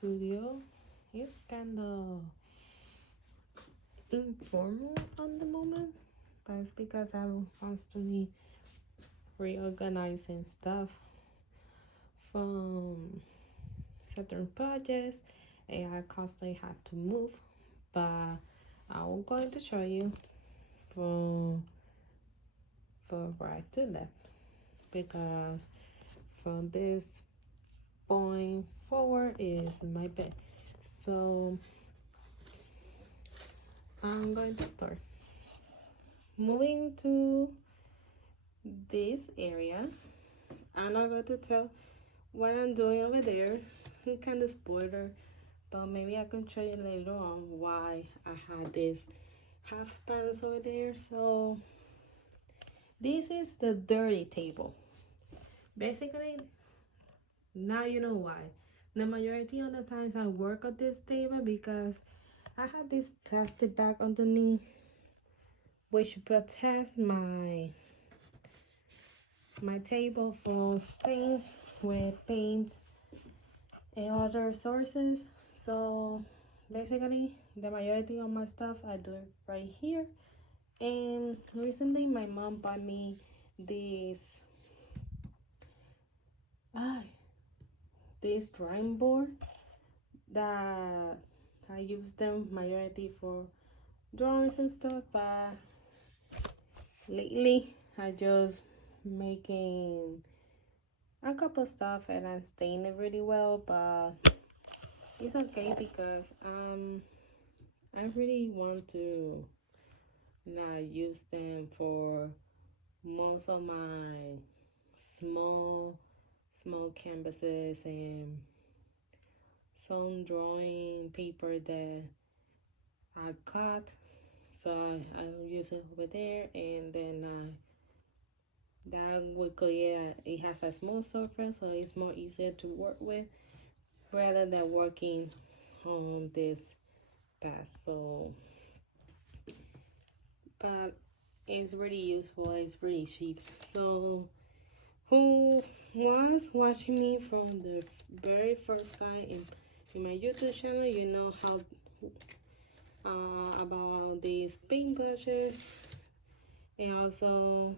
studio is kind of informal at the moment, but it's because I'm constantly reorganizing stuff from certain projects, and I constantly had to move. But I'm going to show you from right to left, because from this point forward is my bed. So I'm going to start moving to this area. I'm not going to tell what I'm doing over there. It's kind of spoiler, but maybe I can show you later on why I had this half pants over there. So this is the dirty table. Basically, now you know why. The majority of the times I work on this table because I have this plastic bag underneath which protects my table from stains with paint and other sources. So basically the majority of my stuff I do it right here. And recently my mom bought me this drawing board that I use them majority for drawings and stuff, but lately I just making a couple stuff and I'm staying it really well, but it's okay because I really want to not use them for most of my small canvases and some drawing paper that I cut, so I'll use it over there, and then that would create it has a small surface, so it's more easier to work with rather than working on this pad. So but it's really useful, it's really cheap. So who was watching me from the very first time in my YouTube channel, you know how about these pink brushes. And also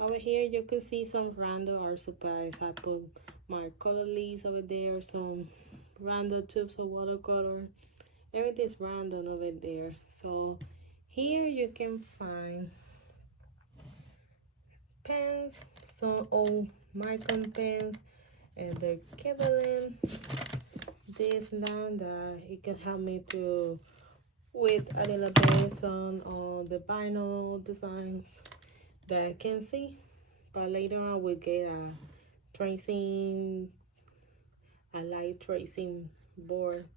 over here you could see some random art supplies. I put my color leaves over there, some random tubes of watercolor. Everything's random over there. So here you can find pens, some old Micron pens, and the Kevlar. This down that it can help me to with a little base on all the vinyl designs that I can see. But later on we'll get a light tracing board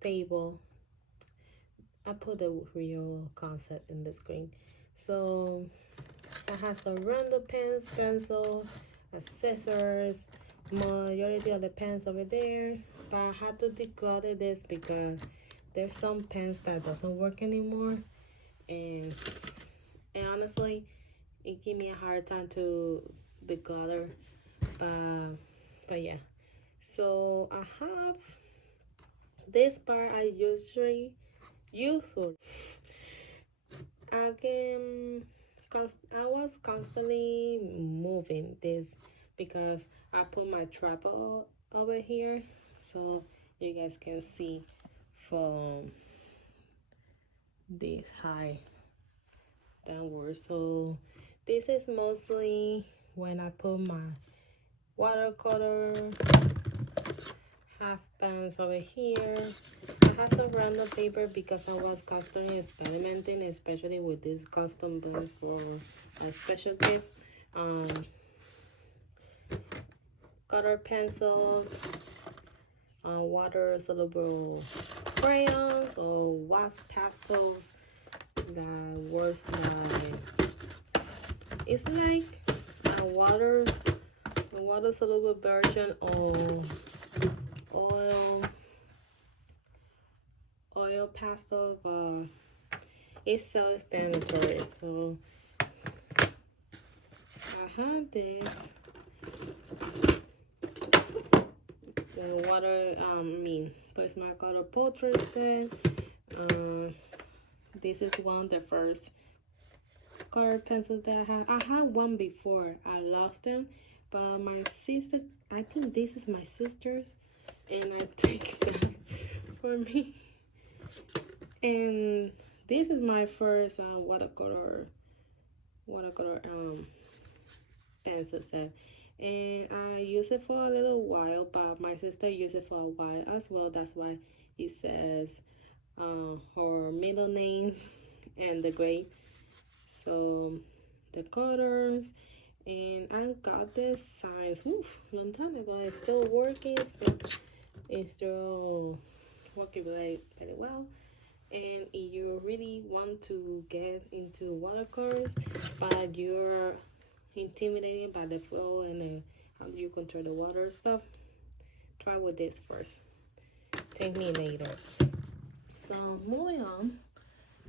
table. I put the real concept in the screen. So I have some random pens, pencil, scissors, majority of the pens over there. But I had to declutter this because there's some pens that doesn't work anymore, and honestly it gave me a hard time to declutter. But yeah, so I have this part I usually use for I was constantly moving this because I put my tripod over here so you guys can see from this high downward. So this is mostly when I put my watercolor half pans over here. I have some random paper because I was constantly experimenting, especially with these custom pens for a special gift. Color pencils, water soluble crayons, or wax pastels that works like it's like a water soluble version of oil pastel, but it's self-explanatory. So I have this Watercolor portrait set. This is one of the first color pencils that I have. I had one before, I lost them, but my sister, I think this is my sister's, and I take that for me. And this is my first watercolor pencil set, and I use it for a little while, but my sister used it for a while as well. That's why it says her middle names and the grade. So the colors, and I got this size long time ago. It's still working. It's still working very well. And if you really want to get into watercolors, but you're intimidated by the flow and how do you control the water stuff, try with this first. Thank me later. So moving on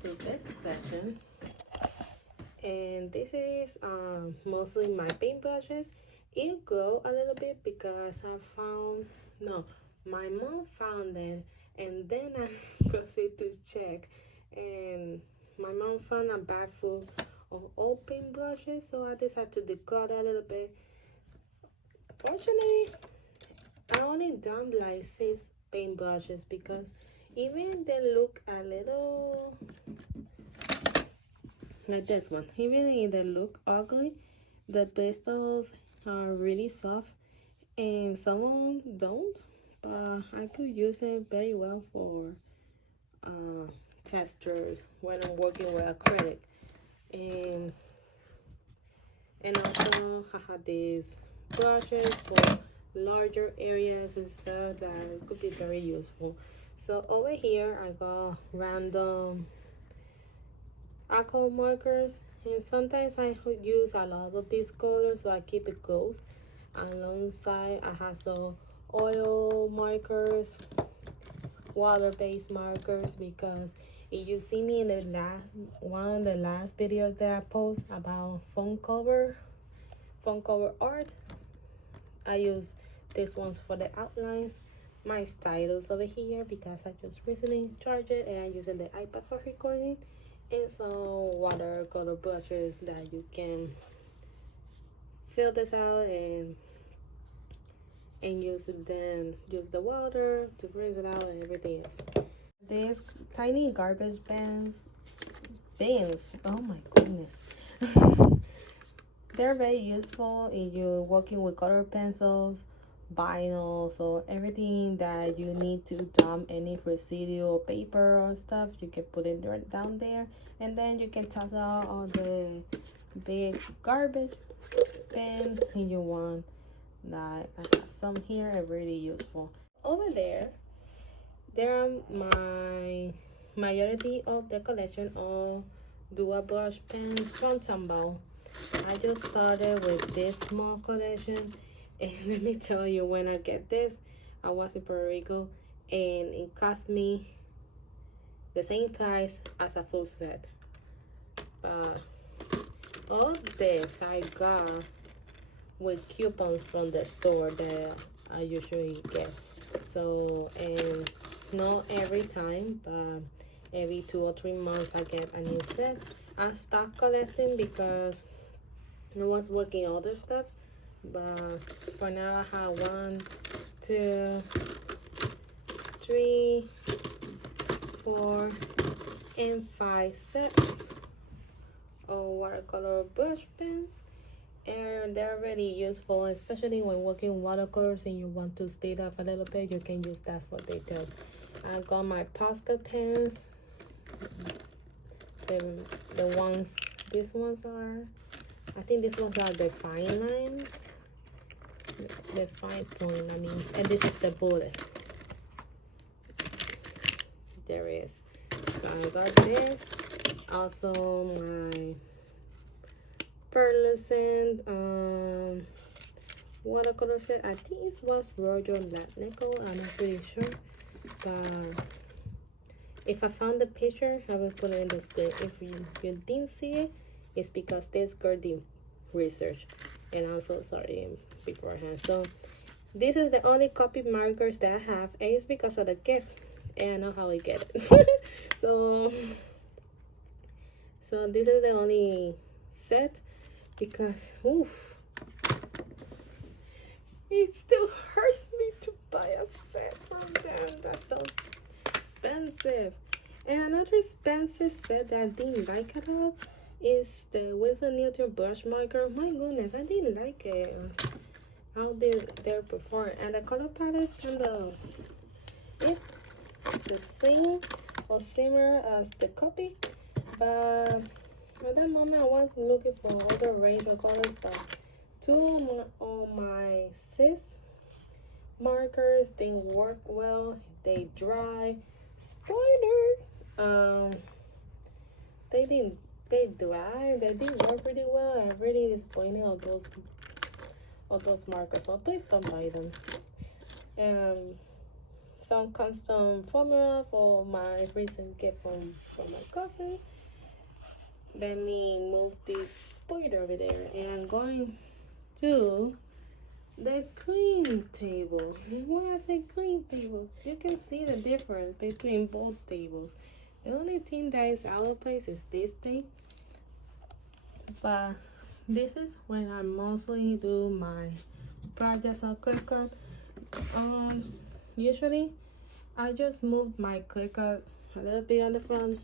to this session, and this is mostly my paint brushes. It grew a little bit because my mom found it, and then I proceeded to check, and my mom found a bag full of old paint brushes, so I decided to declutter a little bit. Fortunately, I only dumped like 6 paint brushes because even they look a little like this one. Even if they look ugly, the bristles are really soft, and some of them don't, but I could use it very well for textures when I'm working with acrylic. And also I have these brushes for larger areas and stuff that could be very useful. So over here I got random alcohol markers, and sometimes I use a lot of these colors, so I keep it close. Alongside I have some oil markers, water-based markers, because if you see me in the last video that I post about phone cover art, I use these ones for the outlines. My stylus over here because I just recently charged it, and I use the iPad for recording, and some watercolor brushes that you can fill this out and use the water to rinse it out and everything else. These tiny garbage bins, oh my goodness. They're very useful if you're working with color pencils, vinyl, so everything that you need to dump any residual paper or stuff, you can put it down there, and then you can toss out all the big garbage bin if you want. That I got some here are really useful. Over there are my majority of the collection of dual brush pens from Tombow. I just started with this small collection, and let me tell you, when I get this, I was in Puerto Rico, and it cost me the same price as a full set. All this I got with coupons from the store that I usually get. So, and not every time, but every 2 or 3 months I get a new set. I stopped collecting because I was working other stuff, but for now I have 1, 2, 3, 4, and 5 sets of watercolor brush pens, and they're really useful, especially when working watercolors and you want to speed up a little bit. You can use that for details. I got my Posca pens, the ones, these ones are, I think these ones are the fine lines, the fine point, I mean, and this is the bullet. There is. So I got this. Also my pearlescent watercolor set. I think it was Roger Latnico, I'm not pretty sure, but if I found the picture I will put it in the screen. If you didn't see it, it's because this girl did research, and also sorry beforehand. So This is the only copy markers that I have, and it's because of the gift, and I know how I get it. so this is the only set, because oof, it still hurts me to buy a set from them. That's so expensive. And another expensive set that I didn't like at all is the Winsor Newton brush marker. My goodness, I didn't like it. How they're performed, and the color palette is kind of is the same or similar as the copy, but at that moment I was looking for other range of colors. But two of my sis markers didn't work well. They dry. Spoiler. They didn't. They dry. They didn't work really well. I'm really disappointed of those markers. So please don't buy them. Some custom formula for my recent gift from my cousin. Let me move this spoiler over there, and I'm going to the clean table. When I say clean table, you can see the difference between both tables. The only thing that is out of place is this thing, but this is when I mostly do my projects on ClickUp. Usually I just move my ClickUp a little bit on the front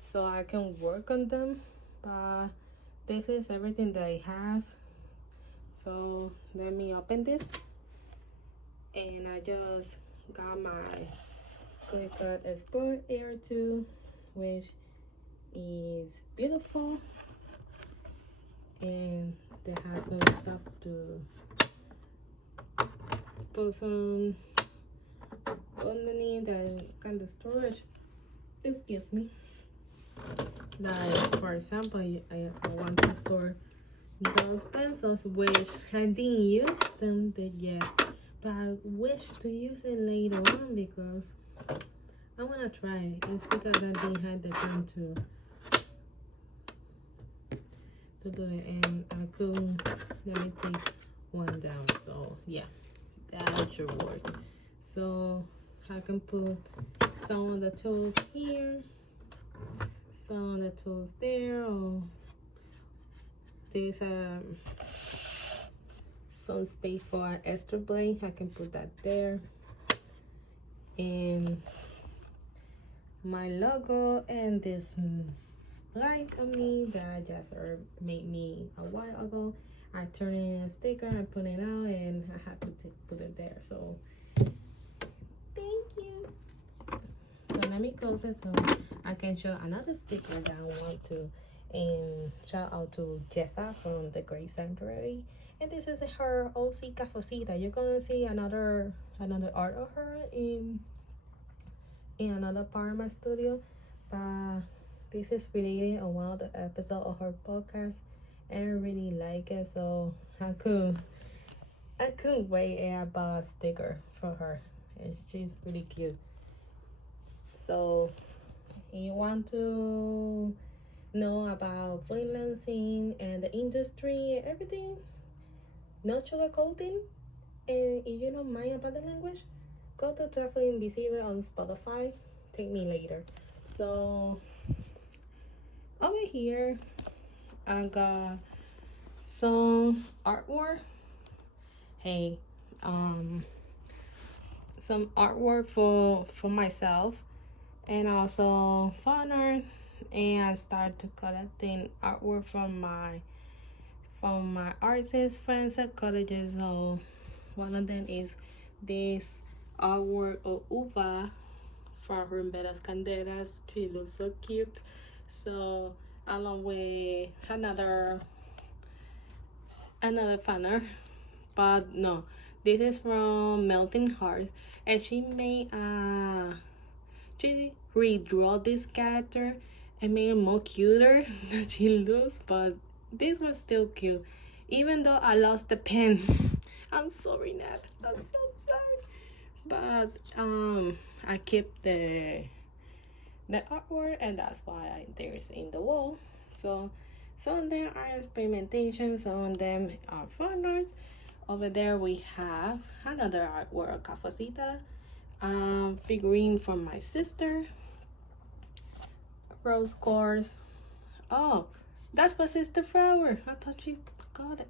so I can work on them, but this is everything that it has. So let me open this, and I just got my ClickUp Export Air 2, which is beautiful, and they have some stuff to put some underneath and kind of storage. Excuse me. Like for example, I want to store those pencils, which I didn't use them yet, but I wish to use it later on because I want to try it. It's because I didn't have the time to do it, and I couldn't. Let me take one down. So yeah, that should work. So I can put some of the tools here, some of the tools there, or there's some space for an extra blade. I can put that there, and my logo and this light on me that I just made me a while ago. I turned in a sticker and put it out, and I had to put it there. So thank you. So let me close it so I can show another sticker that I want to. And shout out to Jessa from the Great Sanctuary. And this is her OC Cafecita. You're gonna see another art of her in another part of my studio. But this is related on one of the episodes of her podcast, and I really like it. So I couldn't wait, and I bought a sticker for her, and she's really cute. So you want to know about freelancing and the industry and everything, no sugarcoating, and if you don't mind about the language, go to Trazo Invisible on Spotify. Take me later. So over here I got some artwork. Hey, some artwork for myself, and also fan art. And I started to collecting artwork from my artist friends at colleges. So one of them is this artwork of Uva from Rumberas Canderas. She looks so cute. So along with another fanner, but no, this is from Melting Hearts, and she redraw this character and made it more cuter than she looks, but this was still cute, even though I lost the pen. I'm sorry, Nat. I'm so sorry. But I kept the artwork, and that's why there's in the wall. So some of them are experimentation, some of them are fan art. Over there we have another artwork, Cafecita, figurine from my sister, rose quartz. Oh, that's my sister flower. I thought you got it.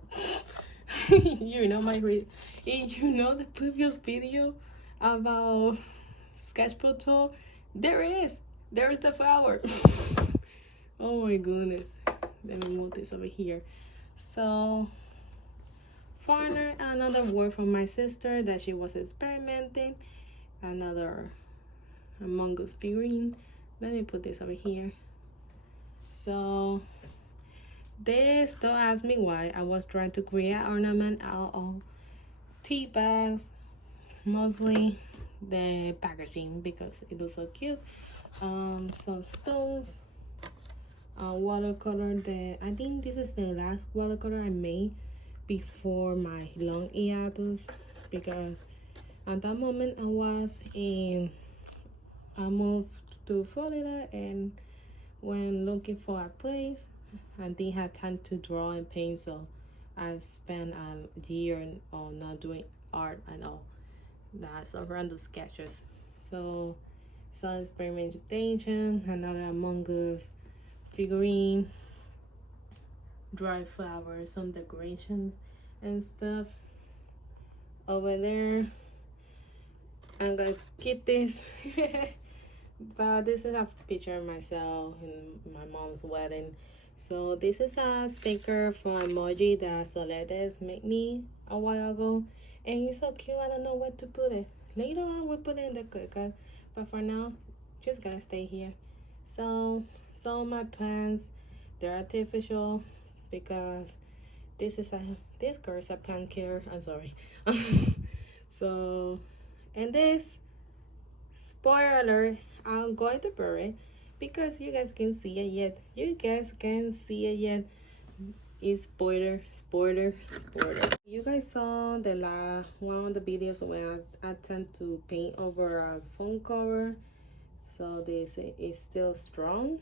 You know you know the previous video about sketchbook tool. There is the flower. Oh my goodness. Let me move this over here. So foreigner, another word from my sister that she was experimenting. Another Among Us figurine. Let me put this over here. So this, don't ask me why. I was trying to create ornament out of tea bags, mostly the packaging because it was so cute. Some stones, watercolor. I think this is the last watercolor I made before my long hiatus, because at that moment I moved to Florida, and when looking for a place, I didn't have time to draw and paint, so I spent a year on not doing art at all. That's some random sketches. So some experimentation, another Among Us figurine, dry flowers, some decorations and stuff. Over there, I'm gonna keep this. But this is a picture of myself in my mom's wedding. So this is a sticker from emoji that Soledad made me a while ago, and it's so cute. I don't know where to put it. Later on we'll put it in the cooker, but for now just gonna stay here. So my plants, they're artificial because this girl's a plant care. I'm sorry. So, and this, spoiler alert, I'm going to bury it because you guys can see it yet. It's spoiler. You guys saw the last one of the videos when I attempt to paint over a phone cover. So this is still strong,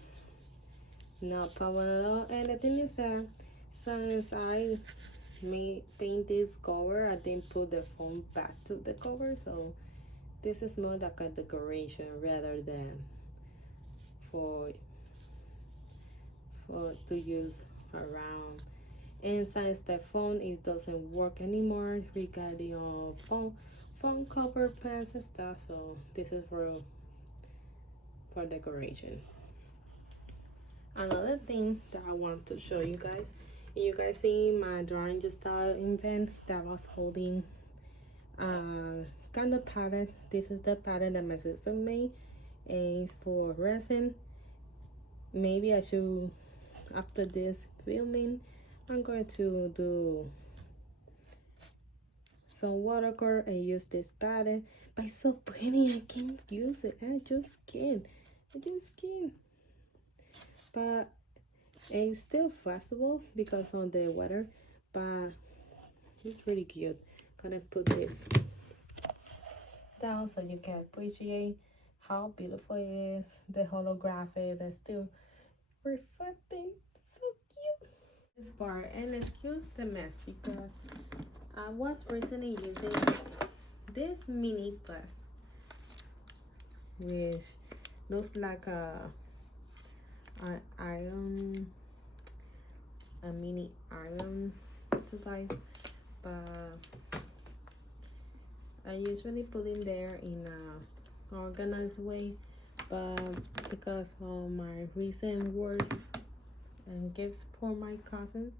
no problem at all. And the thing is that since I paint this cover, I didn't put the phone back to the cover, so this is more like a decoration rather than for to use around. And since the phone doesn't work anymore regarding phone cover plans and stuff, so this is for decoration. Another thing that I want to show you guys see my drawing just style event that I was holding kind of pattern. This is the pattern that my sister made, and it's for resin. Maybe I should, after this filming, I'm going to do some watercolor and use this pattern. But it's so pretty, I can't use it. I just can't. But it's still flexible because of the weather, but it's really cute. Gonna put this down so you can appreciate how beautiful it is. The holographic that's still reflecting, so cute. This part, and excuse the mess because I was recently using this mini plus, which looks like a mini iron device, but I usually put in there in a organized way. But because of my recent words and gifts for my cousins,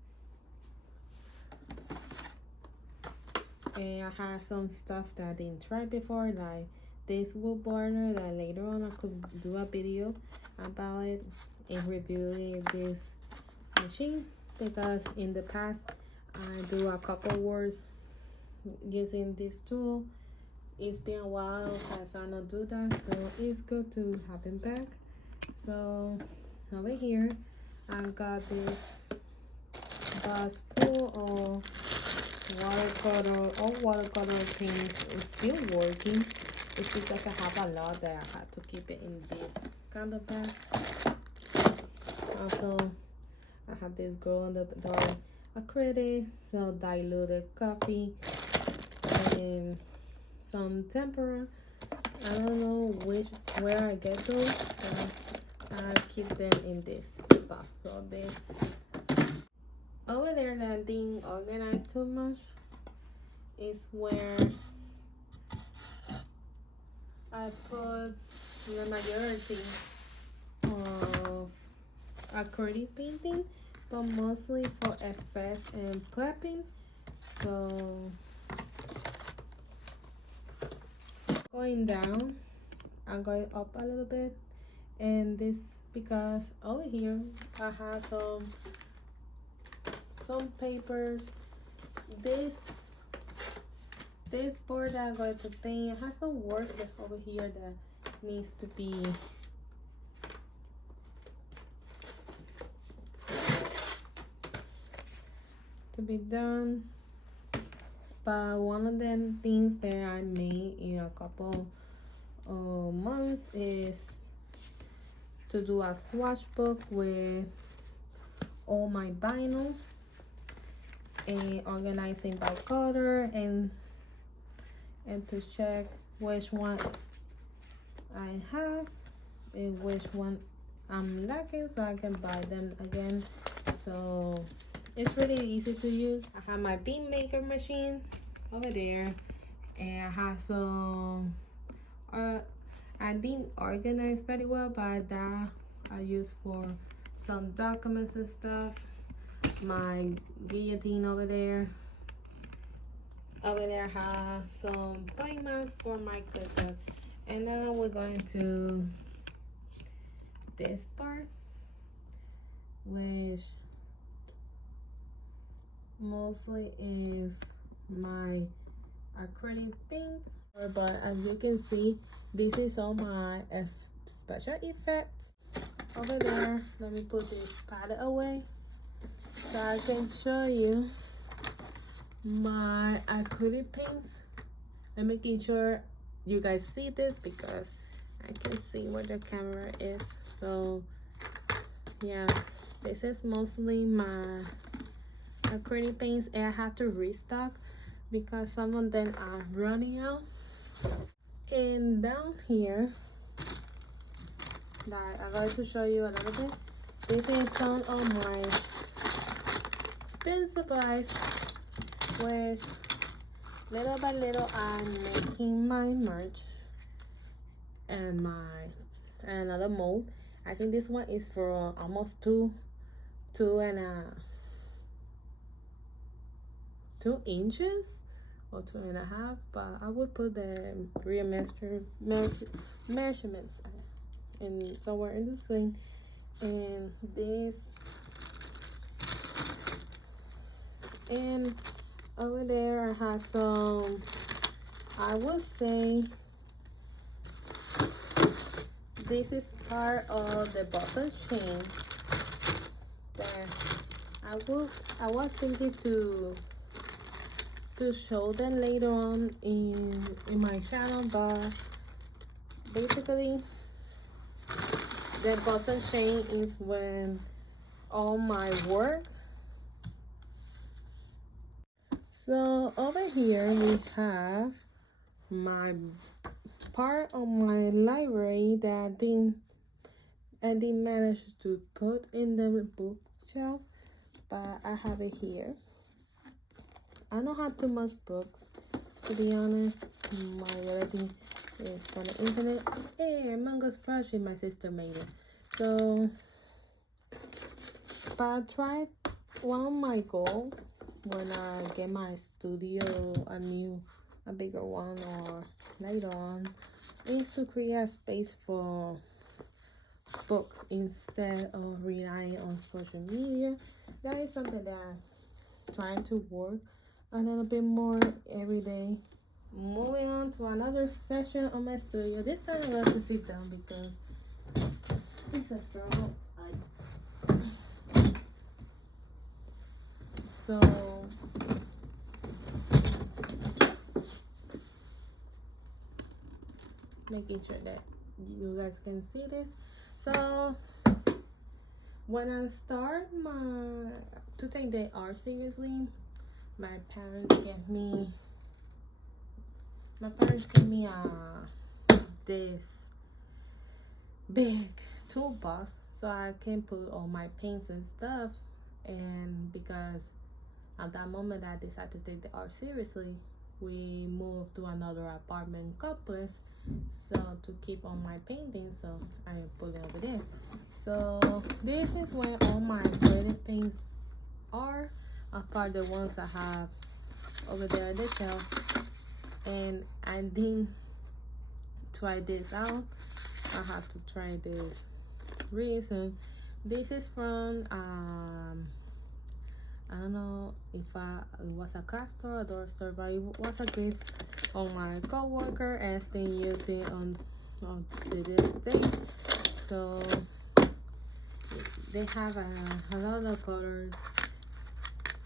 and I had some stuff that I didn't try before, like this wood burner that later on I could do a video about it and review this machine, because in the past I do a couple words using this tool. It's been a while since I don't do that, so it's good to have it back. So over here I got this box full of watercolor. All watercolor paints is still working. It's because I have a lot that I had to keep it in this kind of bag. Also, I have this glow in the dark acrylic, so diluted coffee, and some tempera. I don't know where I get those, but I keep them in this box. So this over there that I didn't organize too much is where I put the majority of acrylic painting, but mostly for effects and prepping. So going down, I'm going up a little bit, and this because over here I have some papers. This board that I'm going to paint has some work over here that needs to be done. But one of the things that I made in a couple of months is to do a swatch book with all my vinyls and organizing by color and to check which one I have and which one I'm lacking, so I can buy them again. So it's really easy to use. I have my bean maker machine over there, and I have some I didn't organize very well, but that I use for some documents and stuff. My guillotine over there have some point marks for my clipboard. And now we're going to this part, which mostly is my acrylic paints. But as you can see, this is all my special effects over there. Let me put this palette away so I can show you my acrylic paints. I'm making sure you guys see this because I can see where the camera is. So yeah, this is mostly my acrylic paints, and I have to restock because some of them are running out. And down here that I'm going to show you a little bit, this is some of my pen supplies, which little by little I'm making my merch and another mold. I think this one is for almost 2 inches or 2.5, but I would put the real measurements in somewhere in the screen. And this, and over there I have some, I would say this is part of the button chain there. I was thinking to show them later on in my channel, but basically the button chain is when all my work. So over here we have my part of my library that I didn't manage to put in the bookshelf, but I have it here. I don't have too much books, to be honest. My everything is from the internet. Hey, Among Us project, my sister made it. So, but I tried one of my goals when I get my studio, a bigger one, or later on, is to create a space for books instead of relying on social media. That is something that I'm trying to work a little bit more every day. Moving on to another section of my studio. This time I'm going to sit down because it's a struggle. So making sure that you guys can see this. So when I start to take the art seriously, my parents gave me this big toolbox so I can put all my paints and stuff. And because at that moment I decided to take the art seriously, we moved to another apartment complex, so to keep all my paintings, so I put it over there. So this is where all my acrylic paints are, apart the ones I have over there at the shelf. And I didn't try this out. I have to try this really soon. This is from I don't know if it was a craft store or door store, but it was a gift on my coworker and still using on to this day. So they have a lot of colors,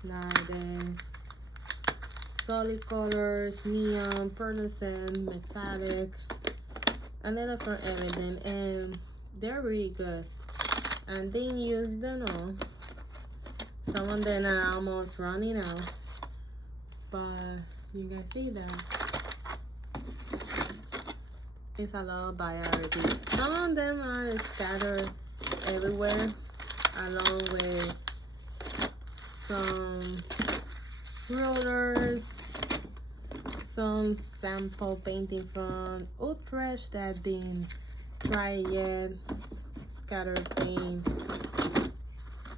like the solid colors, neon, pearlescent, metallic, a little for everything, and they're really good. And then use them all. Some of them are almost running out, but you can see that it's a lot of variety. Some of them are scattered everywhere, along with some rollers, some sample painting from Utrecht that didn't try yet, scattered paint,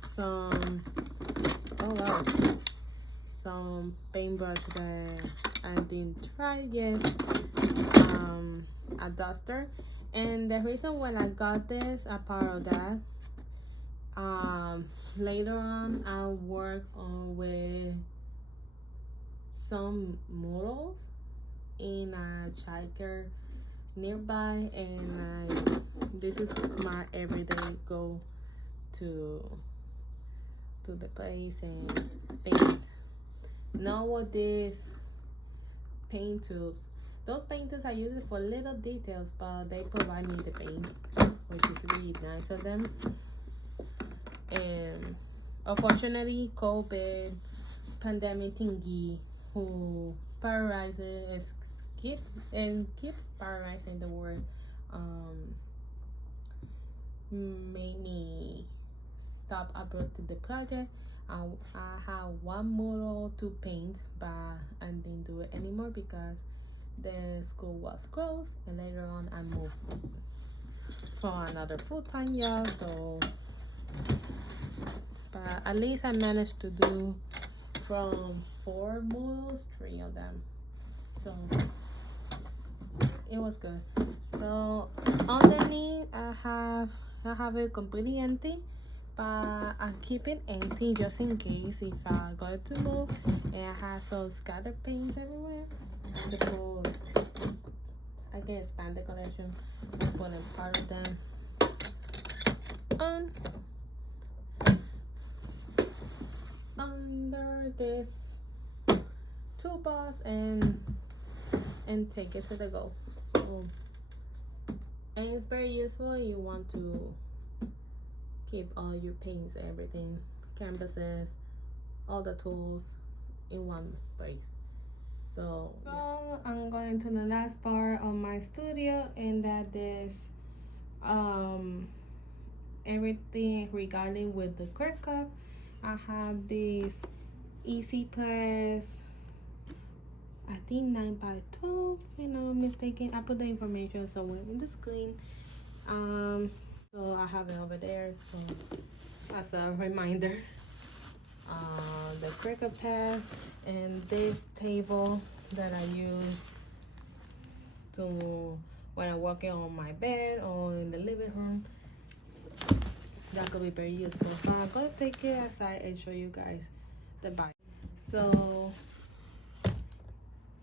some some paintbrush that I didn't try yet, a duster. And the reason when I got this, a part of that, later on I'll work on with some models in a childcare nearby, and this is my everyday go to the place and paint. Now with these paint tubes, those paint tubes I use it for little details, but they provide me the paint, which is really nice of them. And unfortunately, COVID pandemic thingy who paralyzes keeps paralyzing the world, made me stop abruptly the project. I had one model to paint, but I didn't do it anymore because the school was closed, and later on I moved for another full-time job. So, but at least I managed to do from 4 models 3 of them, so it was good. So underneath I have it completely empty, but I keep it empty just in case if I go to move and I have some scattered paints everywhere. So I can expand the collection, put in part of them on under this toolbox and take it to the go. So, and it's very useful. You want to keep all your paints, everything, canvases, all the tools in one place. So yeah. I'm going to the last part of my studio, and that is everything regarding with the Cricut. I have this Easy Press, I think 9x12, if I'm not mistaken. I put the information somewhere in the screen. So I have it over there, so as a reminder. The Cricut pad and this table that I use to when I'm working on my bed or in the living room. That could be very useful. But I'm gonna take it aside and show you guys the back. So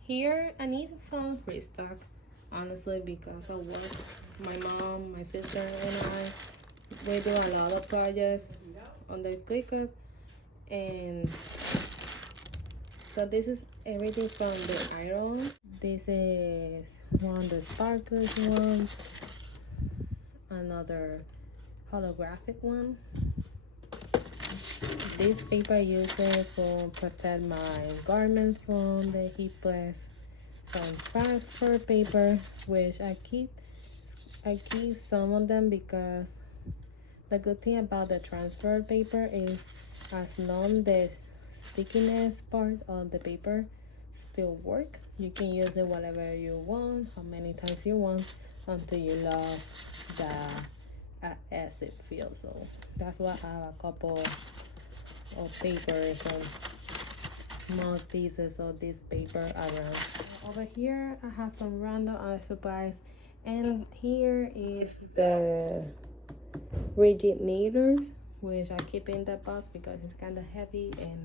here I need some restock, honestly, because of work. My mom, my sister, and they do a lot of projects on the Cricut, and so this is everything from the iron. This is one of the sparklers one, another holographic one, this paper I use it for protect my garments from the heat blast. Some transfer paper, which I keep some of them because the good thing about the transfer paper is as long the stickiness part of the paper still work, you can use it whatever you want, how many times you want, until you lost the acid feel. So that's why I have a couple of papers and small pieces of this paper around. Over here I have some random art supplies, and here is the rigid meters, which I keep in the box because it's kind of heavy and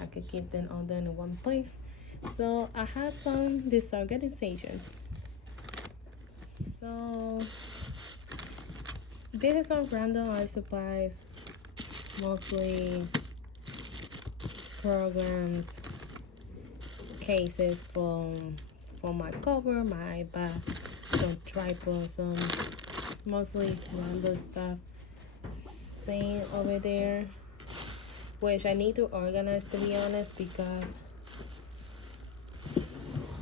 I could keep them all done in one place. So I have some disorganization. So this is some random art supplies, mostly programs, cases for my cover, my iPad, some tripods, some mostly random stuff. Same over there, which I need to organize, to be honest, because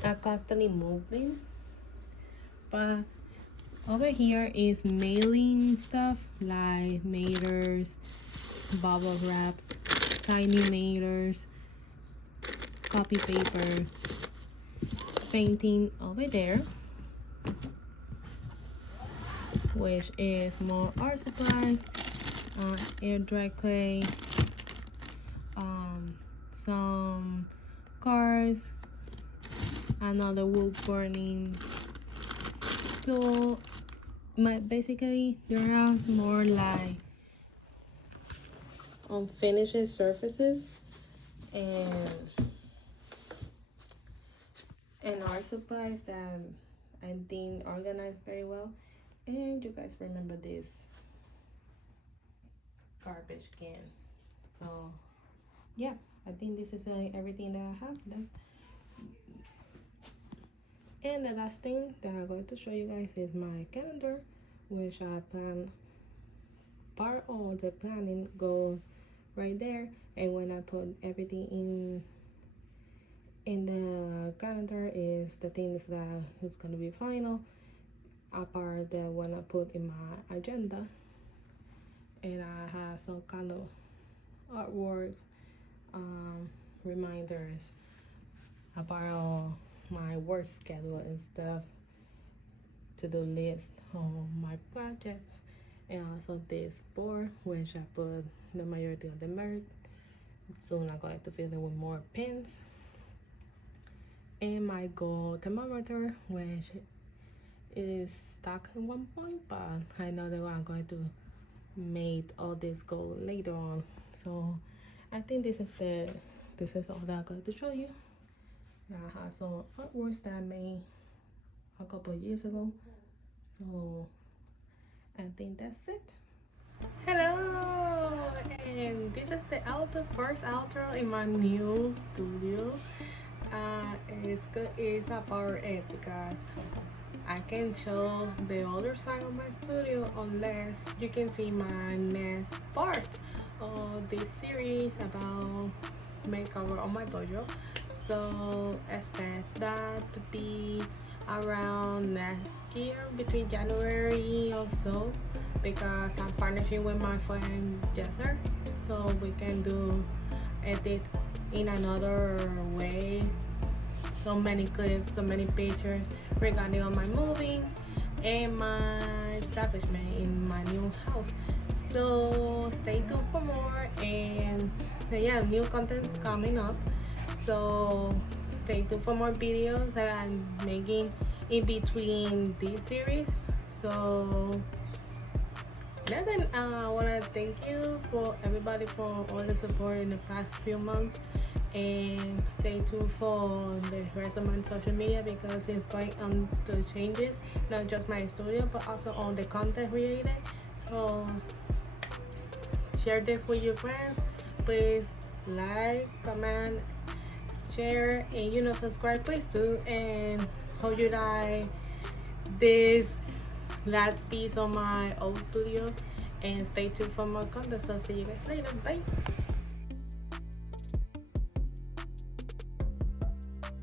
I constantly moving. But over here is mailing stuff like mailers, bubble wraps, tiny mailers, copy paper. Same thing over there, which is more art supplies, air dry clay, some cards, another wood burning tool. But basically there are more like unfinished surfaces and art supplies that I didn't organize very well. And you guys remember this garbage can. So yeah, I think this is everything that I have left. And the last thing that I'm going to show you guys is my calendar, which I plan. Part of the planning goes right there, and when I put everything in the calendar is the things that is going to be final, apart that when I put in my agenda. And I have some kind of artworks, reminders about my work schedule and stuff, to-do list on my projects, and also this board, which I put the majority of the merch. Soon I'm going to fill it with more pins, and my goal thermometer, which is stuck at one point, but I know that I'm going to make all this go later on. So I think this is all that I'm going to show you. I have some artworks that I made a couple of years ago, so I think that's it. Hello, and this is the first outro in my new studio. It's good. It's a power up because I can show the other side of my studio unless you can see my next part of this series about makeover on my dojo. So expect that to be around next year, between January or so, because I'm partnering with my friend Jesser, so we can do edit in another way. So many clips, so many pictures regarding on my moving and my establishment in my new house. So stay tuned for more, and yeah, new content coming up. So stay tuned for more videos that I'm making in between this series. So yeah, then I want to thank you for everybody for all the support in the past few months, and stay tuned for the rest of my social media because it's going on to changes, not just my studio but also all the content related. So share this with your friends, please like, comment, share, and subscribe please too, and hope you like this last piece of my old studio, and stay tuned for more content. So see you guys later, bye.